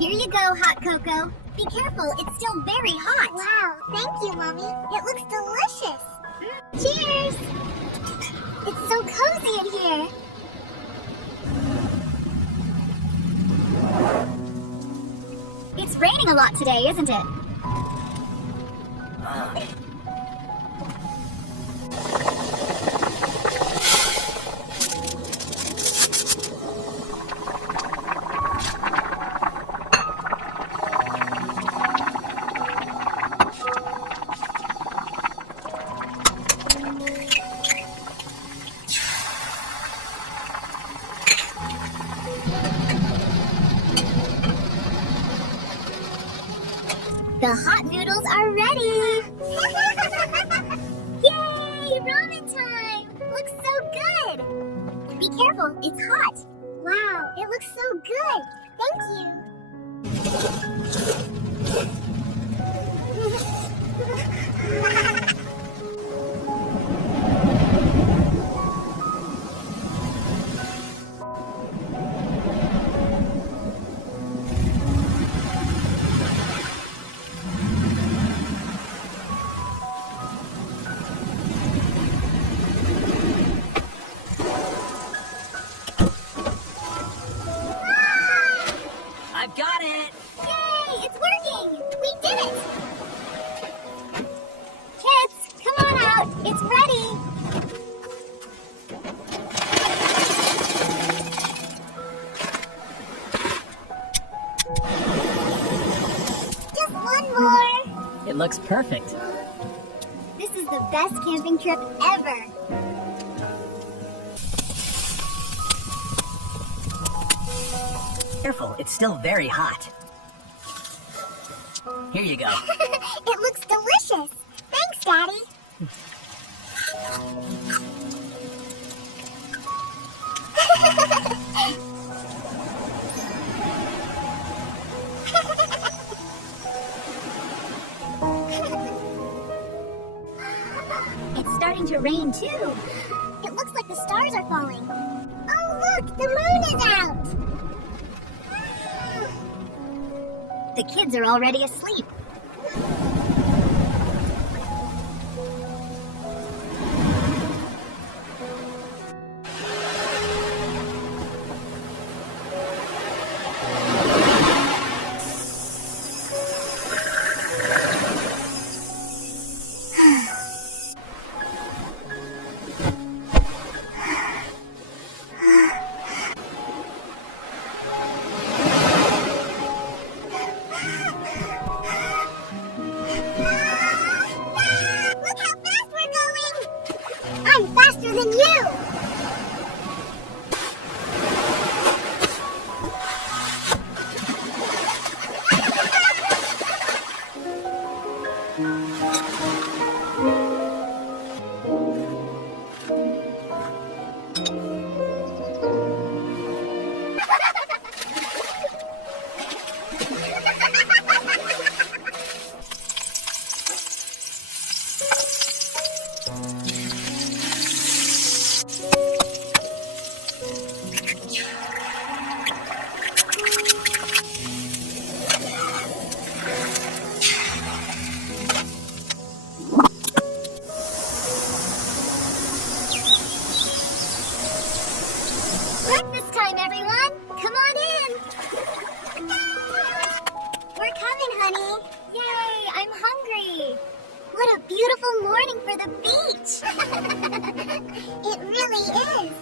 Here you go, hot cocoa. Be careful, it's still very hot. Wow, thank you, Mommy. It looks delicious. Cheers! It's so cozy in here. It's raining a lot today, isn't it? The hot noodles are ready! Yay! Ramen time! Looks so good! Be careful, it's hot. Wow, it looks so good. Thank you. I've got it! Yay! It's working! We did it! Kids, come on out! It's ready! Just one more. It looks perfect. This is the best camping trip ever! Careful, it's still very hot. Here you go. It looks delicious. Thanks, Daddy. It's starting to rain too! It looks like the stars are falling. Oh, look, the moon is out. The kids are already asleep. Look how fast we're going. I'm faster than you. Breakfast time, everyone! Come on in! We're coming, honey. Yay! I'm hungry! What a beautiful morning for the beach! It really is.